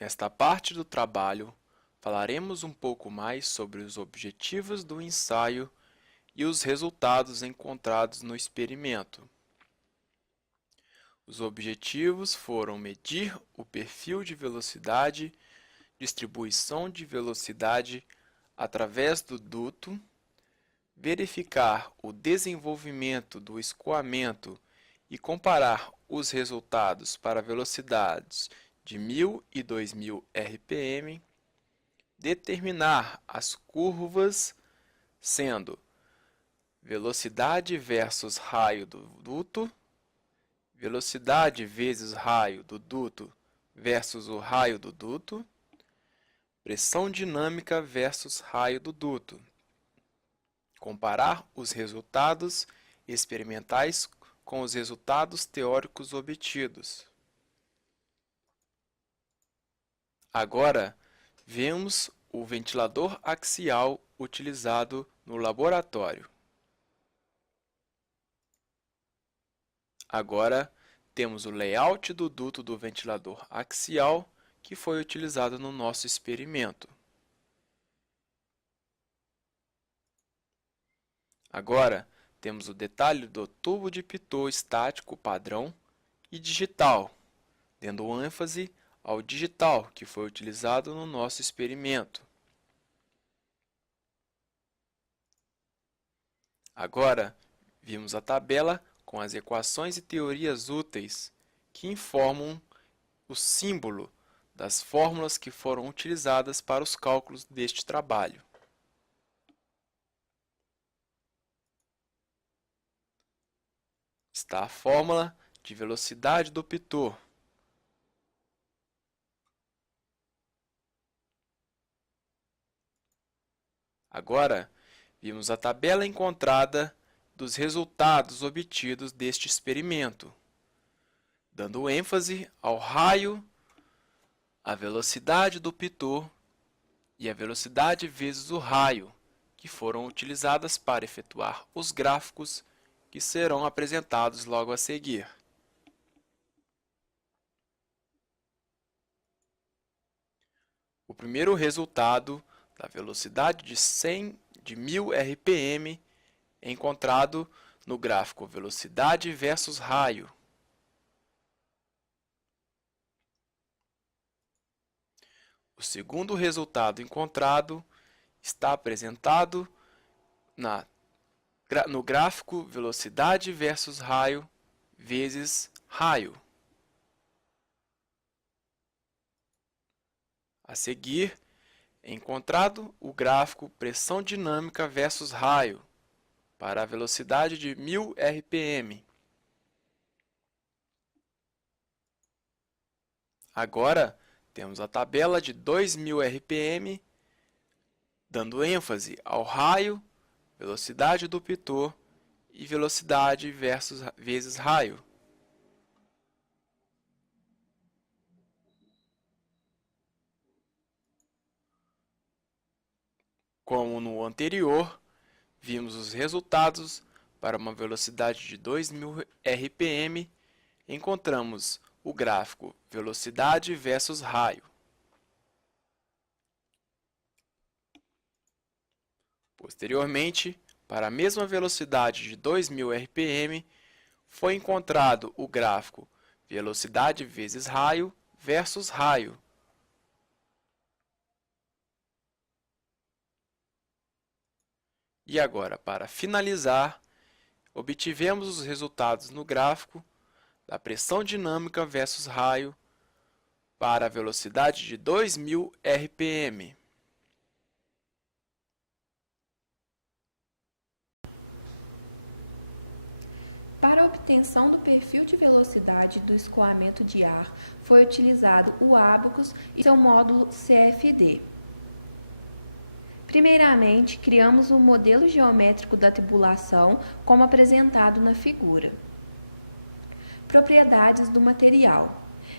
Nesta parte do trabalho, falaremos um pouco mais sobre os objetivos do ensaio e os resultados encontrados no experimento. Os objetivos foram medir o perfil de velocidade, distribuição de velocidade através do duto, verificar o desenvolvimento do escoamento e comparar os resultados para velocidades de 1000 e 2000 RPM, determinar as curvas sendo velocidade versus raio do duto, velocidade vezes raio do duto versus o raio do duto, pressão dinâmica versus raio do duto. Comparar os resultados experimentais com os resultados teóricos obtidos. Agora, vemos o ventilador axial utilizado no laboratório. Agora, temos o layout do duto do ventilador axial que foi utilizado no nosso experimento. Agora, temos o detalhe do tubo de pitot estático padrão e digital, dando ênfase ao digital que foi utilizado no nosso experimento. Agora, vimos a tabela com as equações e teorias úteis que informam o símbolo das fórmulas que foram utilizadas para os cálculos deste trabalho. Está a fórmula de velocidade do pitot. Agora, vimos a tabela encontrada dos resultados obtidos deste experimento, dando ênfase ao raio, a velocidade do pitot e a velocidade vezes o raio, que foram utilizadas para efetuar os gráficos que serão apresentados logo a seguir. O primeiro resultado da velocidade de 1000 RPM é encontrado no gráfico velocidade versus raio. O segundo resultado encontrado está apresentado no gráfico velocidade versus raio vezes raio. A seguir, é encontrado o gráfico pressão dinâmica versus raio para a velocidade de 1000 RPM. Agora, temos a tabela de 2000 RPM, dando ênfase ao raio, velocidade do pitot e velocidade vezes raio. Como no anterior, vimos os resultados para uma velocidade de 2000 RPM, encontramos o gráfico velocidade versus raio. Posteriormente, para a mesma velocidade de 2000 RPM, foi encontrado o gráfico velocidade vezes raio versus raio. E agora, para finalizar, obtivemos os resultados no gráfico da pressão dinâmica versus raio para a velocidade de 2000 RPM. Para a obtenção do perfil de velocidade do escoamento de ar, foi utilizado o Abacus e seu módulo CFD. Primeiramente, criamos o modelo geométrico da tubulação, como apresentado na figura. Propriedades do material.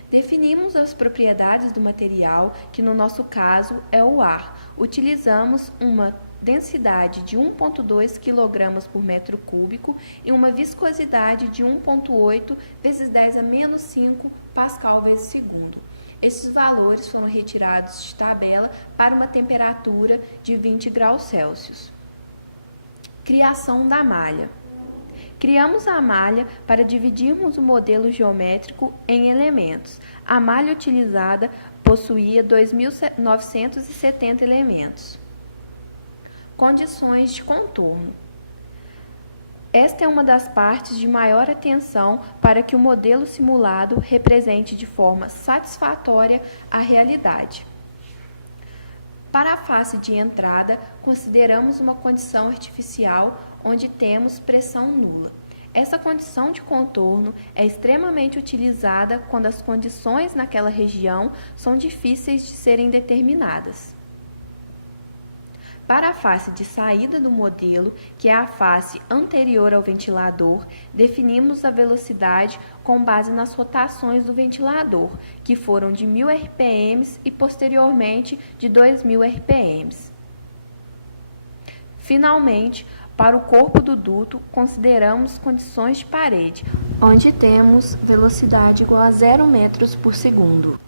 Definimos as propriedades do material, que no nosso caso é o ar. Utilizamos uma densidade de 1,2 kg por metro cúbico e uma viscosidade de 1,8 vezes 10 a menos 5 pascal vezes segundo. Esses valores foram retirados de tabela para uma temperatura de 20 graus Celsius. Criação da malha. Criamos a malha para dividirmos o modelo geométrico em elementos. A malha utilizada possuía 2.970 elementos. Condições de contorno. Esta é uma das partes de maior atenção para que o modelo simulado represente de forma satisfatória a realidade. Para a face de entrada, consideramos uma condição artificial onde temos pressão nula. Essa condição de contorno é extremamente utilizada quando as condições naquela região são difíceis de serem determinadas. Para a face de saída do modelo, que é a face anterior ao ventilador, definimos a velocidade com base nas rotações do ventilador, que foram de 1.000 RPM e posteriormente de 2.000 RPM. Finalmente, para o corpo do duto, consideramos condições de parede, onde temos velocidade igual a 0 metros por segundo.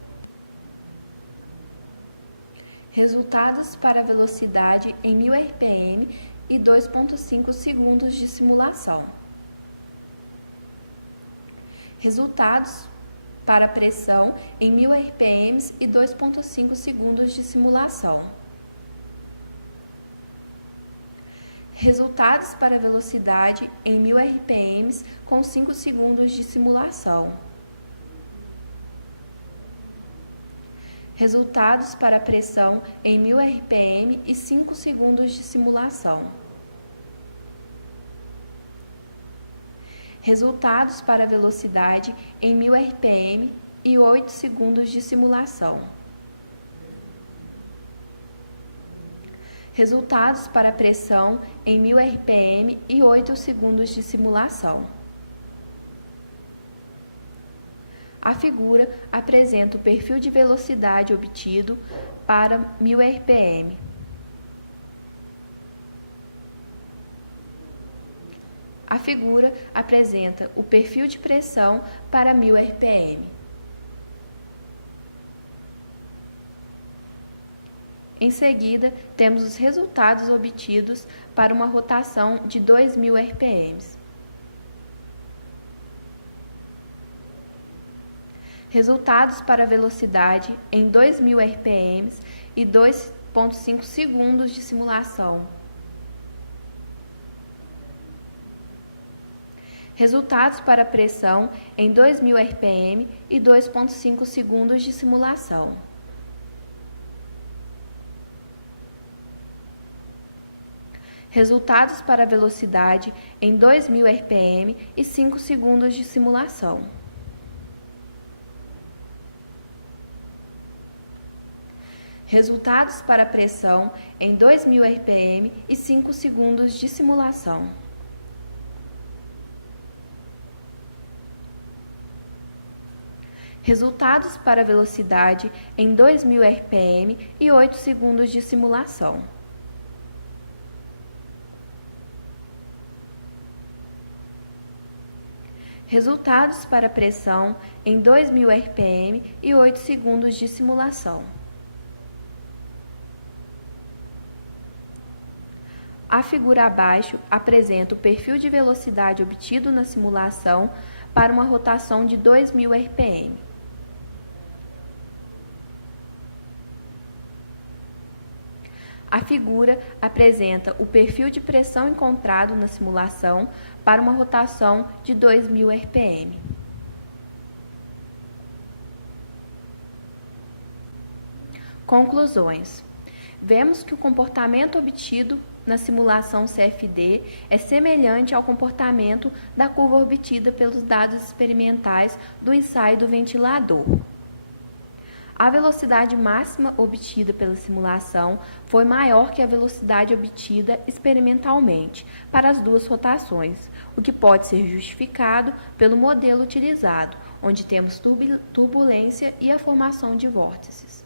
Resultados para a velocidade em 1.000 RPM e 2,5 segundos de simulação. Resultados para a pressão em 1.000 RPM e 2,5 segundos de simulação. Resultados para a velocidade em 1.000 RPM com 5 segundos de simulação. Resultados para a pressão em 1.000 RPM e 5 segundos de simulação. Resultados para a velocidade em 1.000 RPM e 8 segundos de simulação. Resultados para a pressão em 1.000 RPM e 8 segundos de simulação. A figura apresenta o perfil de velocidade obtido para 1.000 RPM. A figura apresenta o perfil de pressão para 1.000 RPM. Em seguida, temos os resultados obtidos para uma rotação de 2.000 RPM. Resultados para a velocidade em 2.000 RPM e 2,5 segundos de simulação. Resultados para a pressão em 2.000 RPM e 2,5 segundos de simulação. Resultados para a velocidade em 2.000 RPM e 5 segundos de simulação. Resultados para a pressão em 2.000 RPM e 5 segundos de simulação. Resultados para a velocidade em 2.000 RPM e 8 segundos de simulação. Resultados para a pressão em 2.000 RPM e 8 segundos de simulação. A figura abaixo apresenta o perfil de velocidade obtido na simulação para uma rotação de 2.000 RPM. A figura apresenta o perfil de pressão encontrado na simulação para uma rotação de 2.000 RPM. Conclusões. Vemos que o comportamento obtido na simulação CFD é semelhante ao comportamento da curva obtida pelos dados experimentais do ensaio do ventilador. A velocidade máxima obtida pela simulação foi maior que a velocidade obtida experimentalmente para as duas rotações, o que pode ser justificado pelo modelo utilizado, onde temos turbulência e a formação de vórtices.